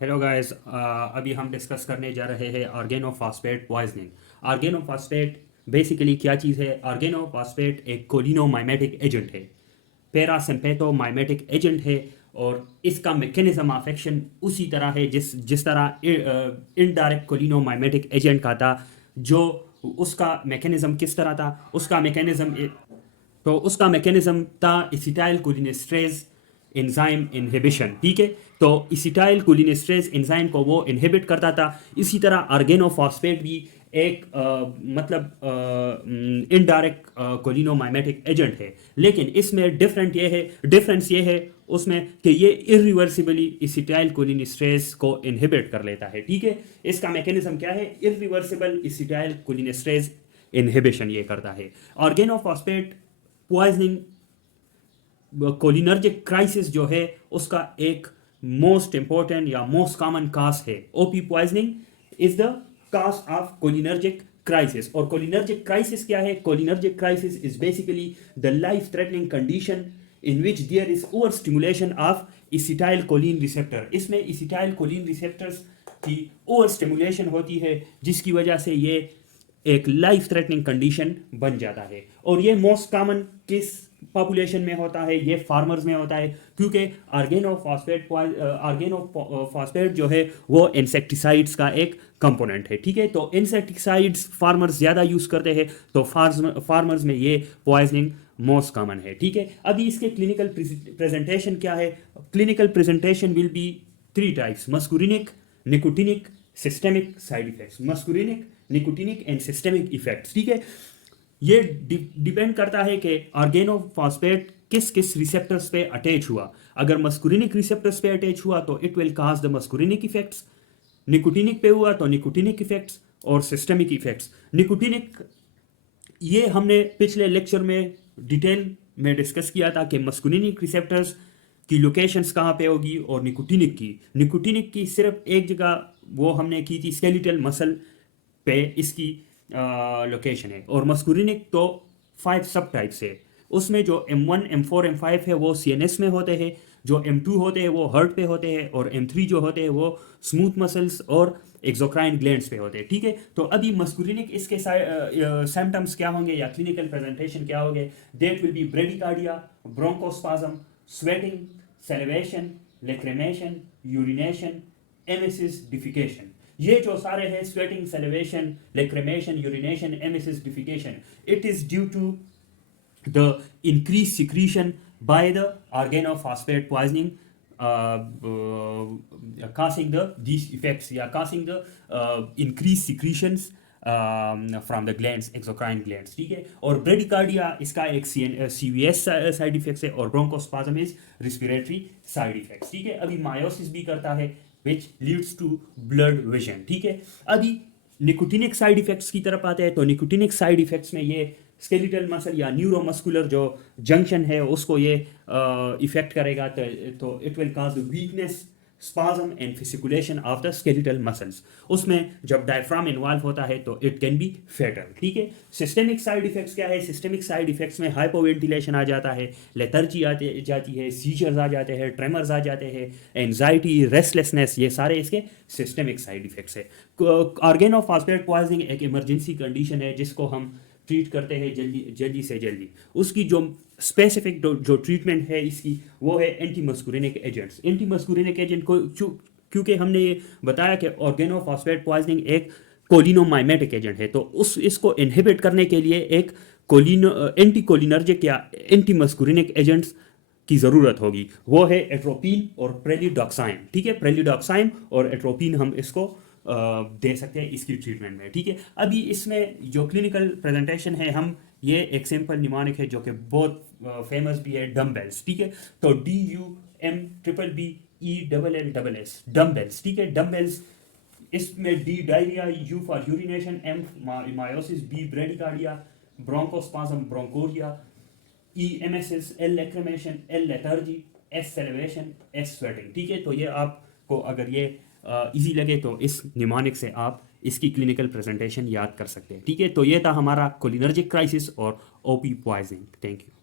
Hello guys, अभी हम discuss करने जा रहे हैं ऑर्गेनोफॉस्फेट पॉइजनिंग। ऑर्गेनोफॉस्फेट बेसिकली क्या चीज़ है? ऑर्गेनोफॉस्फेट एक कोलिनोमाइमेटिक एजेंट है, पैरासिम्पेटोमाइमेटिक एजेंट है। और इसका मैकेनिज्म ऑफ एक्शन उसी तरह है जिस जिस तरह इनडायरेक्ट कोलिनोमाइमेटिक एजेंट का था। जो उसका मैकेनिज्म किस तरह था? उसका मैकेनिज्म था इसिटाइल कोलिनेस्ट्रेज एंजाइम इनहिबिशन। ठीक है, तो इसिटाइल कोलिनेस्ट्रेज एंजाइम को वो इनहिबिट करता था। इसी तरह ऑर्गेनोफॉस्फेट भी एक इनडायरेक्ट कोलिनोमाइमेटिक एजेंट है, लेकिन इसमें डिफरेंस ये है उसमें कि ये इरिवर्सिबली इसिटाइल कोलिनेस्ट्रेज को इनहिबिट कर लेता है। ठीक है, इसका मैकेनिज्म क्या है? इरिवर्सिबल इसिटाइल कोलिनेस्ट्रेज इनहिबिशन ये करता है। ऑर्गेनोफॉस्फेट पॉइजनिंग कोलिनर्जिक क्राइसिस जो है उसका एक मोस्ट इंपॉर्टेंट या मोस्ट कॉमन काज है। OP poisoning is the cause of cholinergic crisis. और कोलिनर्जिक क्राइसिस क्या है? Cholinergic crisis is basically the life threatening condition in which there is over stimulation of acetyl choline receptor. इसमें acetyl choline receptors की over stimulation होती है, जिसकी वजह से ये एक लाइफ थ्रेटनिंग कंडीशन बन जाता है। और ये मोस्ट कॉमन किस पॉपुलेशन में होता है? ये फार्मर्स में होता है, क्योंकि आर्गेनोफॉस्फेट जो है वो इंसेक्टिसाइड्स का एक कंपोनेंट है। ठीक है, तो इंसेक्टिसाइड्स फार्मर्स ज़्यादा यूज़ करते हैं, तो फार्मर्स में ये पॉइजनिंग मोस्ट कॉमन है। ठीक है, अभी इसके क्लिनिकल प्रेजेंटेशन क्या है? Clinical presentation will be three types: muscarinic, nicotinic, systemic side effects. Muscarinic, nicotinic and systemic effects. ठीक है, ये डिपेंड करता है कि ऑर्गेनोफॉस्फेट किस किस रिसेप्टर्स पे अटैच हुआ। अगर मस्कुरिनिक रिसेप्टर्स पे अटैच हुआ तो it will cause the muscarinic effects. Nicotinic पे हुआ तो निकोटिनिक इफेक्ट्स। और सिस्टेमिक इफेक्ट्स। निकोटिनिक ये हमने पिछले लेक्चर में डिटेल में डिस्कस किया था कि मस्कुलिनिक रिसेप्टर्स की लोकेशंस कहाँ पे होगी, और निकोटिनिक की सिर्फ एक जगह वो हमने की थी, स्केलेटल मसल पे इसकी लोकेशन है। और मस्कुलिनिक तो 5 सब टाइप्स है। उसमें जो M1, M4, M5 है वो CNS में होते हैं, जो M2 होते हैं वो हार्ट पे होते हैं, और M3 जो होते हैं वो स्मूथ मसल्स और एक्सोक्राइन ग्लैंड्स पे होते हैं। ठीक है, तो अभी मस्कुलिनिक इसके सिम्टम्स क्या होंगे या क्लिनिकल प्रेजेंटेशन क्या होंगे? That will be bradycardia, bronchospasm, sweating, salivation, lacrimation, urination, emesis, defecation. ये जो सारे हैं, sweating, salivation, lacrimation, urination, emesis, defecation, it is due to the increased secretion by the organophosphate poisoning, causing these effects, yeah, causing the increased secretions from the glands, exocrine glands। ठीक है, और bradycardia इसका एक CVS side effects है, और bronchospasm is respiratory side effects. ठीक है, अभी मायोसिस भी करता है which leads to blurred vision. ठीक है, अभी निकोटिनिक साइड इफेक्ट्स की तरफ आते हैं, तो निकोटिनिक साइड इफेक्ट्स में ये स्केलेटल मसल या न्यूरोमस्कुलर जो जंक्शन है उसको ये इफेक्ट करेगा। तो it will cause weakness, spasm and fasciculation of the skeletal muscles. उसमें जब डायफ्राम इन्वॉल्व होता है तो इट कैन बी फेटल। ठीक है, सिस्टेमिक साइड इफेक्ट्स क्या है? सिस्टेमिक साइड इफेक्ट्स में हाइपोवेंटिलेशन आ जाता है, लेथर्जी जाती है, सीजर्स आ जाते हैं, ट्रेमर्स आ जाते हैं, एंजाइटी, रेस्टलेसनेस, ये सारे इसके सिस्टेमिक साइड इफेक्ट्स है। ऑर्गेनोफॉस्फेट पॉइजनिंग एक इमरजेंसी कंडीशन है जिसको हम ट्रीट करते हैं जल्दी से जल्दी। उसकी जो स्पेसिफिक जो ट्रीटमेंट है इसकी वो है एंटी मस्कुरिनिक एजेंट्स। एंटी मस्कुरिनिक एजेंट को क्योंकि हमने ये बताया कि ऑर्गेनोफॉस्फेट पॉइजनिंग एक कोलिनोमाइमेटिक एजेंट है, तो इसको इनहिबिट करने के लिए एक एंटी कोलिनर्जिक या एंटी मस्कुरिनिक एजेंट्स की ज़रूरत होगी। वो है एट्रोपिन और प्रेलिडॉक्साइम। ठीक है, प्रेलिडॉक्साइम और एट्रोपिन हम इसको दे सकते हैं इसकी ट्रीटमेंट में। ठीक है, अभी इसमें जो क्लिनिकल प्रेजेंटेशन है, हम ये एक सिंपल निमोनिक है जो कि बहुत फेमस भी है, डम्बेल्स। ठीक है, तो DUMBBELLS डम्बेल्स। ठीक है, डम्बेल्स। इसमें D diarrhoea, U for urination, M miosis, B bradycardia, bronchospasm, bronchorrhoea, E emesis, L lacrimation, L lethargy, S salivation, S sweating. ठीक है, तो ये आपको अगर ये इजी लगे तो इस निमोनिक से आप इसकी क्लिनिकल प्रेजेंटेशन याद कर सकते हैं। ठीक है, तो ये था हमारा कोलिनर्जिक क्राइसिस और ओपी पॉइजनिंग। Thank you.